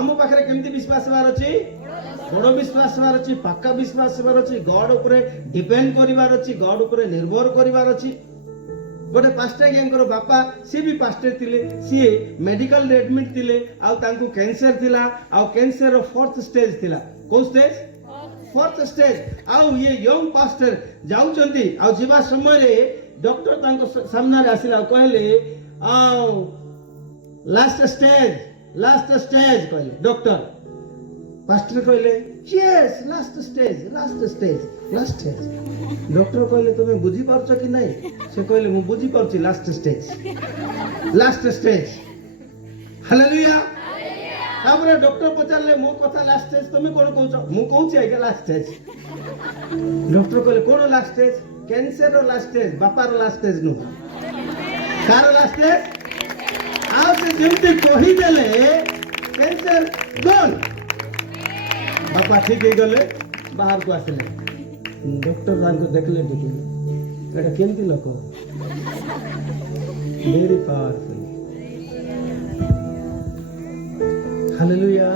आम पाखे केमती विश्वास हबार अच्छी बड़ विश्वास हबार अच्छी पक्का विश्वास हबार अच्छी गॉड उपरे डिपेंड करिवार अच्छी गॉड उपरे निर्भर करिवार अच्छी गोटे पास्टर गेंकर बापा सी भी पास्टर थिले सी मेडिकल रे एडमिट थिले आ तांको कैंसर थिला आ कैंसर रो फोर्थ स्टेज थिला को स्टेज फोर्थ स्टेज आ ये यंग पास्टर जाउचंती आ जीवा समय रे डॉक्टर तांको सामने रे आसिला कहले आ लास्ट स्टेज कहले डॉक्टर पास्टर कहले यस लास्ट स्टेज डॉक्टर कहले तुमे बुझी पारछ कि नहीं से कहले मु बुझी पारछि लास्ट स्टेज हालेलुया तापरे डॉक्टर पचारले मो कथा लास्ट स्टेज तुमे कोन कहउछ मु कहउछि आगे लास्ट स्टेज डॉक्टर कहले कोन लास्ट स्टेज कैंसर रो लास्ट स्टेज बापा रो लास्ट स्टेज नु कार लास्ट स्टेज आ से जेमती कहि देले कैंसर गन बापा ठीक है गले बाहर को आसले डॉक्टर रान को देखले ठीक एटा केमती लोक वेरी पावरफुल हालेलुया